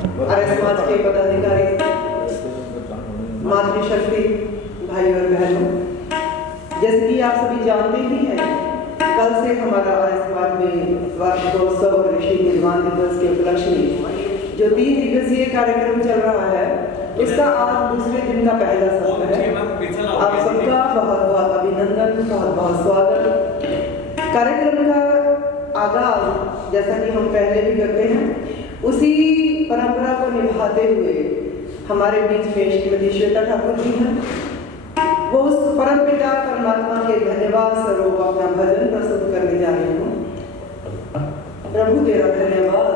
आर्य समाज के पदाधिकारी, मातृशक्ति भाई और बहनों, जैसे कि आप सभी जानते ही हैं, कल से हमारा आर्य समाज में वार्षिकोत्सव और ऋषि निर्वाण दिवस के उपलक्ष्य में जो 3 दिवसीय कार्यक्रम चल रहा है, उसका आज दूसरे दिन का पहला सत्र है। आप सबका बहुत बहुत अभिनंदन, बहुत बहुत स्वागत। कार्यक्रम का आगाज जैसा कि हम पहले भी करते हैं, उसी परंपरा को निभाते हुए हमारे बीच में श्रीमती श्वेता ठाकुर जी हैं। वो उस परमपिता परमात्मा के धन्यवाद स्वरूप अपना भजन प्रस्तुत करने जा रही हूँ। प्रभु तेरा धन्यवाद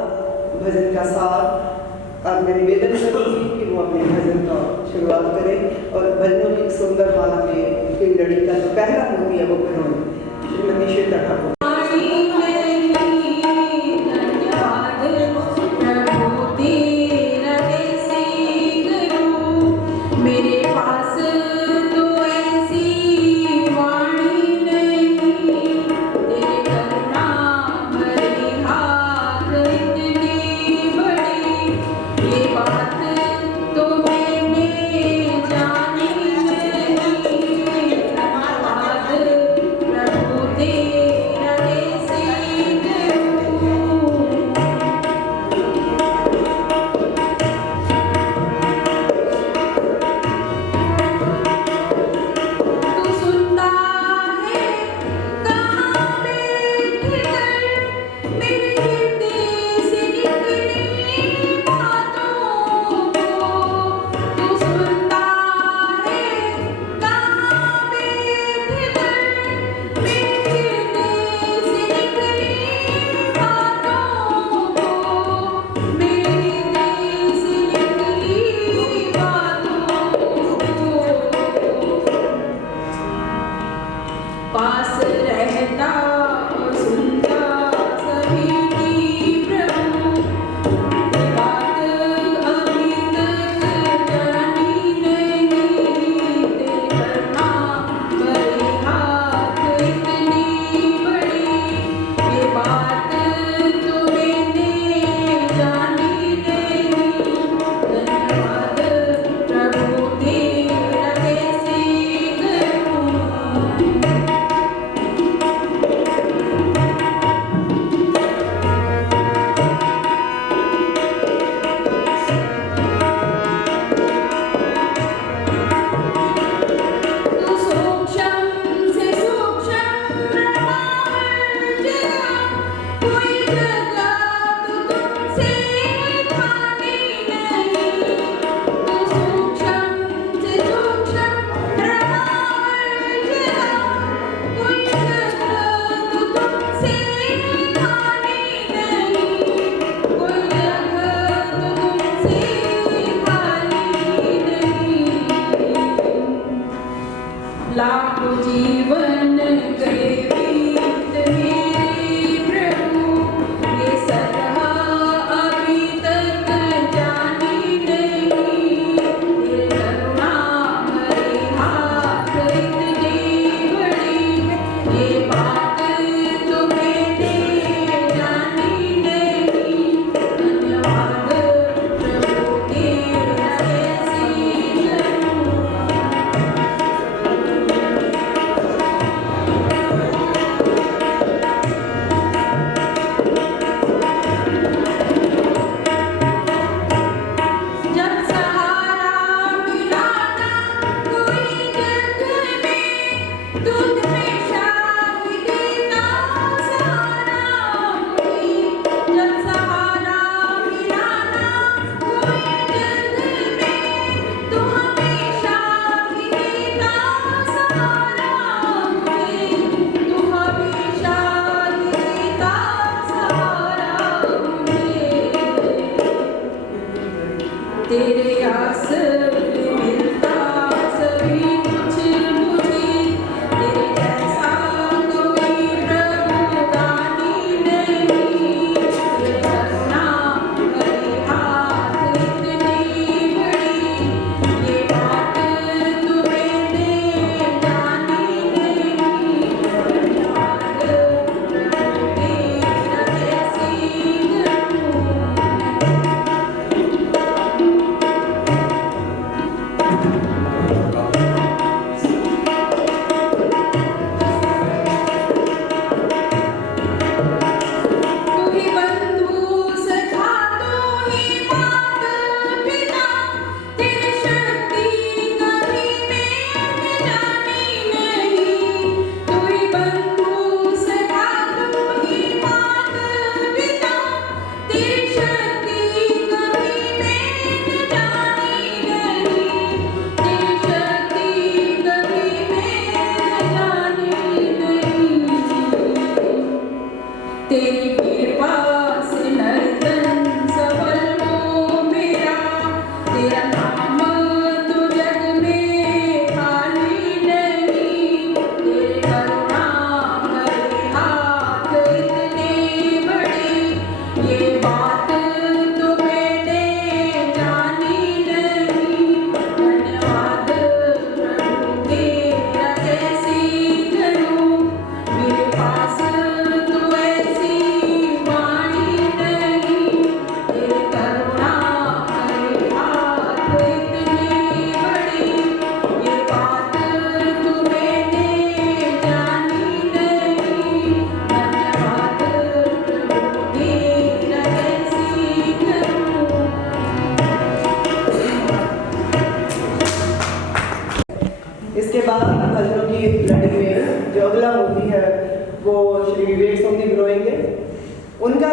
भजन का साथ अब मैं निवेदन करूँगी कि वो अपने भजन का शुरुआत करें और भजनों की सुंदर माला में फिर लड़ी का जो पहला मूर्ति है वो करें श्रीमती श्वेता ठाकुर। तेरा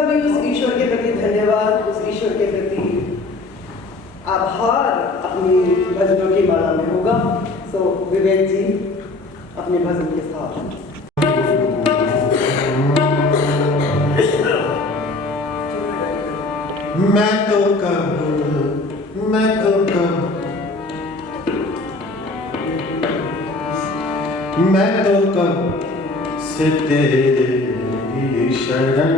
भी उस ईश्वर के प्रति धन्यवाद, उस ईश्वर के प्रति आभार अपनी भजनों की माला में होगा। सो विवेक जी अपने भजन के साथ। मैं तो कब से तेरी शरण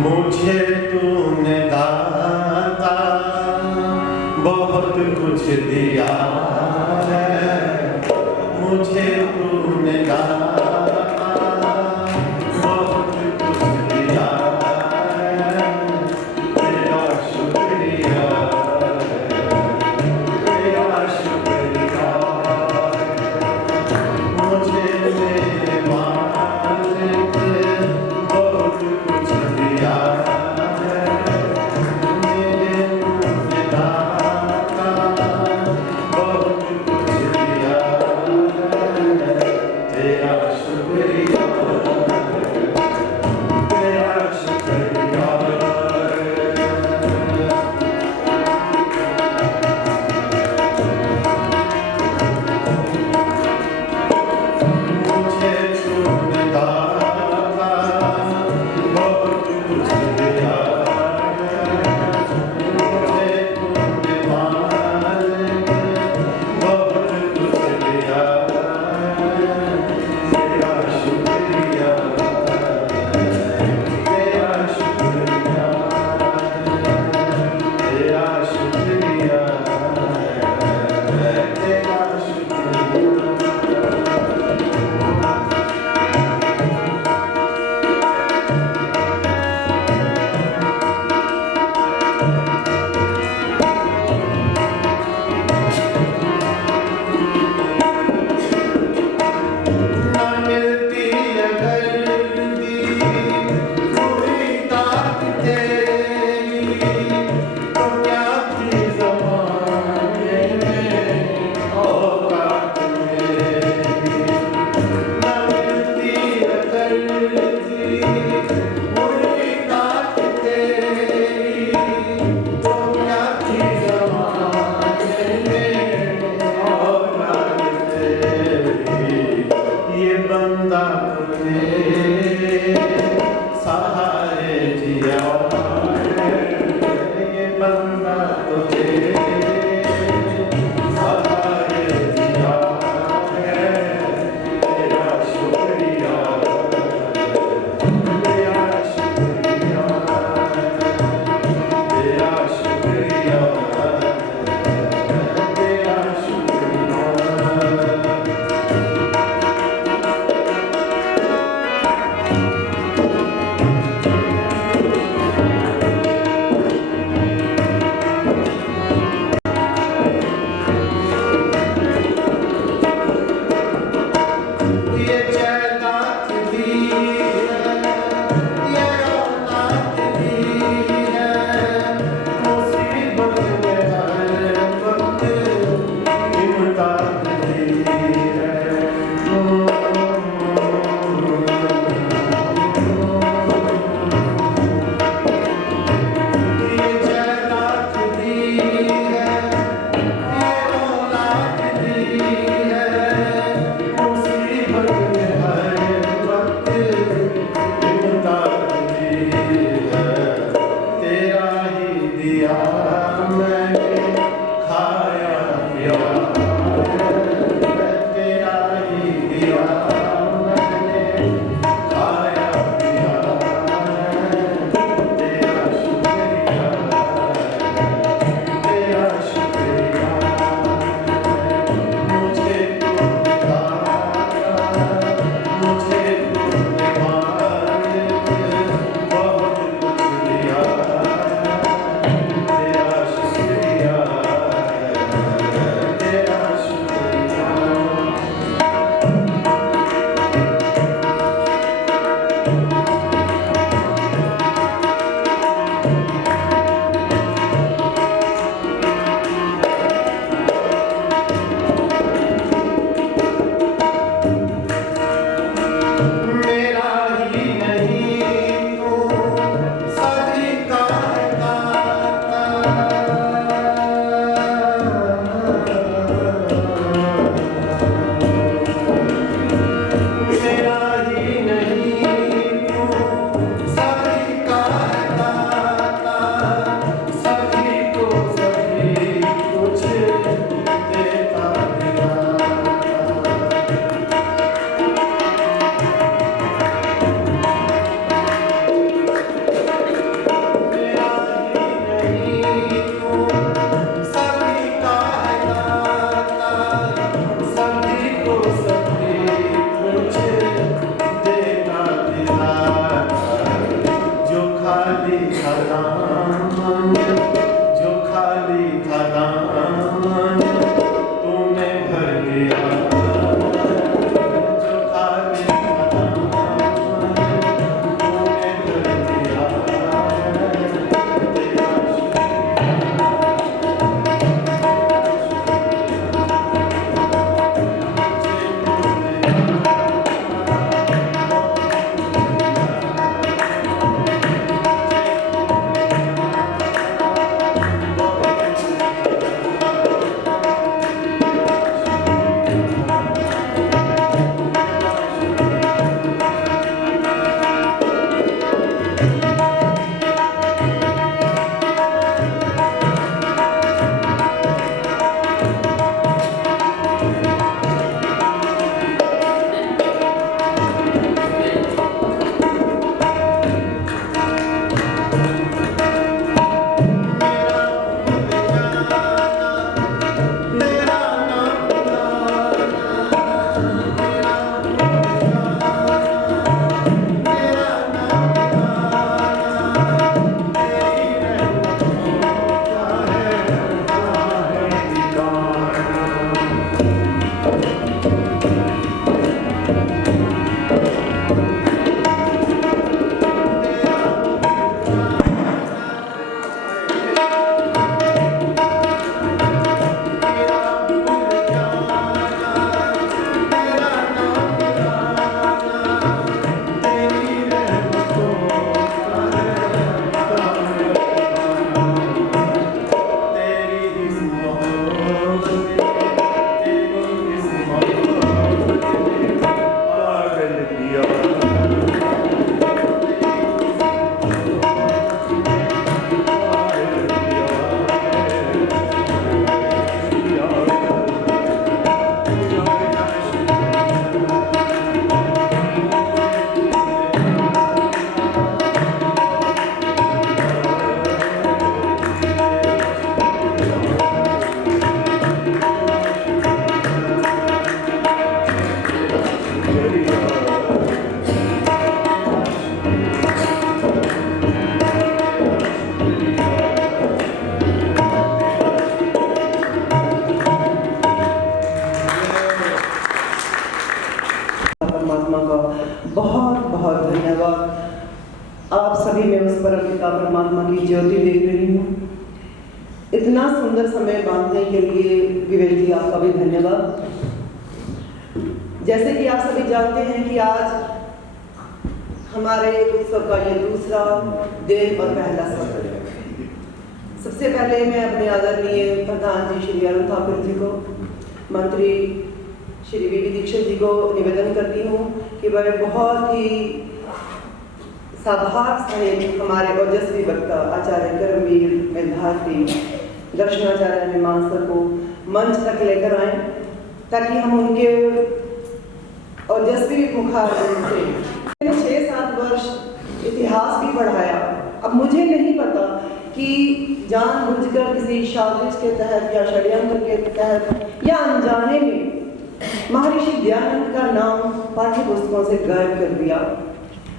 मुझे तूने दाता बहुत कुछ दिया है, मुझे तूने दाता बहुत कुछ दिया है, तेरा शुक्रिया तेरा शुक्रिया। मुझे मेरे मालिक बहुत कुछ दिया है, मेरे तूने दाता बहुत कुछ दिया है, तेरा शुक्रिया तेरा शुक्रिया। मुझे तूने दाता बहुत कुछ दिया है, मुझे तूने मालिक बहुत कुछ दिया है, तेरा शुक्रिया तेरा शुक्रिया तेरा शुक्रिया तेरा शुक्रिया। ना मिलती अगर दी कोई दात तेरी, तो क्या थी ज़माने में औकात मेरी। ना मिलती अगर दी कोई दात तेरी, तो क्या थी ज़माने में औकात तेरी। ये बंदा तूने सहारे जिया है, ये बंदा तूने सहारे जिया है, तेरा शुक्रिया तेरा शुक्रिया तेरा शुक्रिया तेरा शुक्रिया। बहुत बहुत धन्यवाद। आप सभी में उस परमपिता परमात्मा की ज्योति देख रही हूँ। इतना सुंदर समय बांधने के लिए विवेक जी आपका भी धन्यवाद। जैसे कि आप सभी जानते हैं कि आज हमारे उत्सव का ये दूसरा दिन और पहला सत्र है। सबसे पहले मैं अपने आदरणीय प्रधान जी श्री अरुण ठाकुर जी को, मंत्री श्री वी दीक्षित जी को निवेदन करती हूँ कि वह बहुत ही साभार सहित हमारे ओजस्वी वक्ता आचार्य कर्मवीर मेधार्थी दर्शनाचार्य मीमांसा को मंच तक लेकर आए, ताकि हम उनके ओजस्वी मुखारबिंद से 6-7 वर्ष इतिहास भी पढ़ाया। अब मुझे नहीं पता कि जानबूझकर किसी साजिश के तहत या षड्यंत्र के तहत या अनजाने में महर्षि दयानंद का नाम पाठ्य पुस्तकों से गायब कर दिया।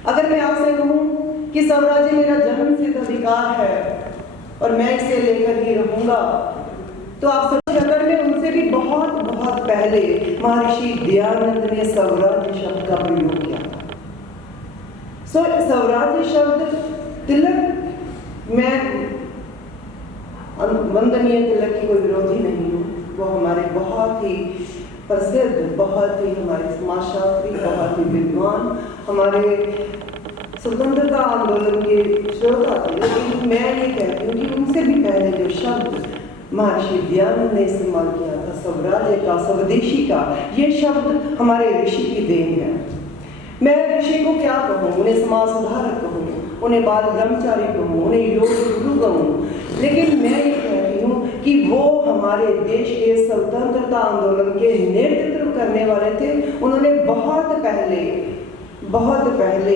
अगर मैं आपसे कहूँ कि स्वराज्य मेरा जन्मसिद्ध अधिकार है और मैं इसे लेकर ही रहूंगा, तो आप सब अगर मैं उनसे भी बहुत बहुत पहले महर्षि दयानंद ने स्वराज्य शब्द का प्रयोग किया था। स्वराज्य शब्द तिलक, मैं वंदनीय तिलक की कोई विरोधी नहीं हूँ। वो हमारे बहुत ही प्रसिद्ध, बहुत ही हमारे समाजशास्त्री, बहुत ही विद्वान, हमारे स्वतंत्रता आंदोलन के श्रोता थे। लेकिन मैं ये कहती हूँ कि उनसे भी पहले जो शब्द महर्षि दयानंद ने इस्तेमाल किया था, स्वराज्य का, स्वदेशी का, ये शब्द हमारे ऋषि की देन है। मैं ऋषि को क्या कहूँ? उन्हें समाज सुधारक कहूँ, उन्हें बाल ब्रह्मचारी कहूँ, उन्हें योग गुरु कहूँ, लेकिन मैं ये कहती हूँ कि वो हमारे देश के स्वतंत्रता आंदोलन के नेतृत्व करने वाले थे। उन्होंने बहुत पहले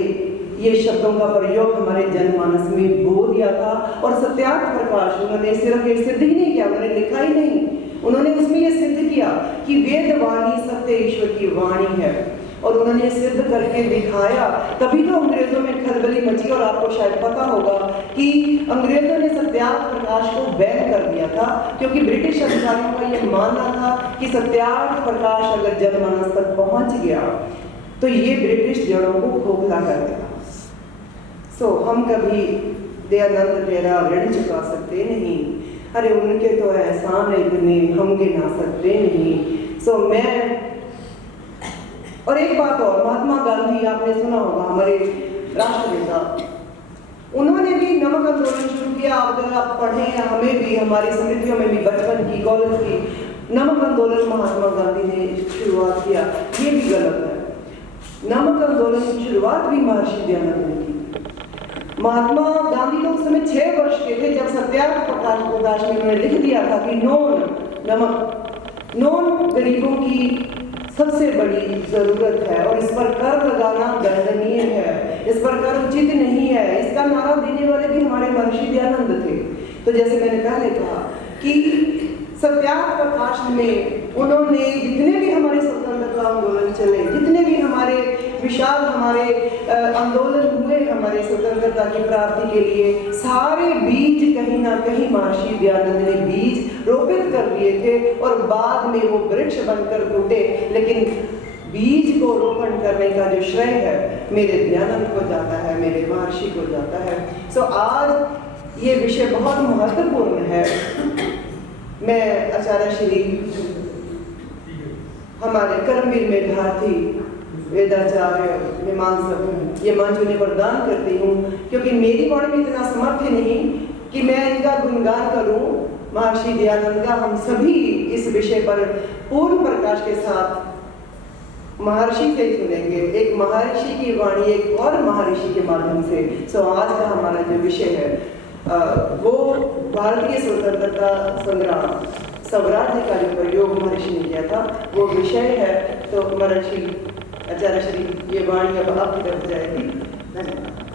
ये शब्दों का प्रयोग हमारे जनमानस में बो दिया था। और सत्यार्थ प्रकाश उन्होंने सिर्फ ये सिद्ध ही नहीं किया, उन्होंने लिखा ही नहीं, उन्होंने उसमें ये सिद्ध किया कि वेद वाणी सत्य ईश्वर की वाणी है, और उन्होंने सिद्ध करके दिखाया। तभी तो अंग्रेजों में खलबली मची। और आपको शायद पता होगा कि अंग्रेजों ने सत्यार्थ प्रकाश को बैन कर दिया था, क्योंकि ब्रिटिश अधिकारियों का यह मानना था कि सत्यार्थ प्रकाश अगर जनमानस तक पहुंच गया तो ये ब्रिटिश जड़ों को खोखला कर देगा। हम कभी दयानंद तेरा ऋण चुका सकते नहीं, अरे उनके तो एहसान इतने हम गिना सकते नहीं। मैं और एक बात और, महात्मा गांधी आपने सुना होगा, हमारे राष्ट्रपिता, उन्होंने भी नमक आंदोलन शुरू किया। अगर आप पढ़ें, हमें भी, हमारी स्मृतियों में भी बचपन की, कॉलेज की, नमक आंदोलन महात्मा गांधी ने शुरुआत किया। ये भी गलत है। नमक आंदोलन की शुरुआत भी महर्षि दयानंद ने की। महात्मा गांधी तो उस समय 6 वर्ष के थे जब सत्यार्थ प्रकाश में उन्होंने लिख दिया था कि नॉन गरीबों की सबसे बड़ी जरूरत है और इस पर कर लगाना दंडनीय है, इस पर कर उचित नहीं है। इसका नारा देने वाले भी हमारे महर्षि दयानंद थे। तो जैसे मैंने पहले कहा कि सत्यार्थ प्रकाश में उन्होंने जितने भी हमारे स्वतंत्रता आंदोलन चले, जितने भी हमारे विशाल आंदोलन हुए हमारे स्वतंत्रता की प्राप्ति के लिए, सारे बीज कहीं ना कहीं महर्षि दयानंद ने बीज रोपित कर दिए थे और बाद में वो वृक्ष बनकर फूटे। लेकिन बीज को रोपण करने का जो श्रेय है मेरे दयानंद को जाता है, मेरे महर्षि को जाता है। आज ये विषय बहुत महत्वपूर्ण है। मैं आचार्य श्री हमारे कर्मवीर मेधार्थी वेदाचार्य मीमांसक ये मंच उन्हें प्रदान करती हूँ, क्योंकि मेरी वाणी में इतना समर्थ नहीं कि मैं इनका गुणगान करूँ। महर्षि दयानंद का हम सभी इस विषय पर पूर्ण प्रकाश के साथ महर्षि से सुनेंगे, एक महर्षि की वाणी एक और महर्षि के माध्यम से। आज का हमारा जो विषय है वो भारतीय स्वतंत्रता संग्राम, स्वराज्य का जो प्रयोग महर्षि ने किया था वो विषय है। तो महर्षि आचार्य श्री ये वाणी अब आपकी तरफ जाएगी। धन्यवाद।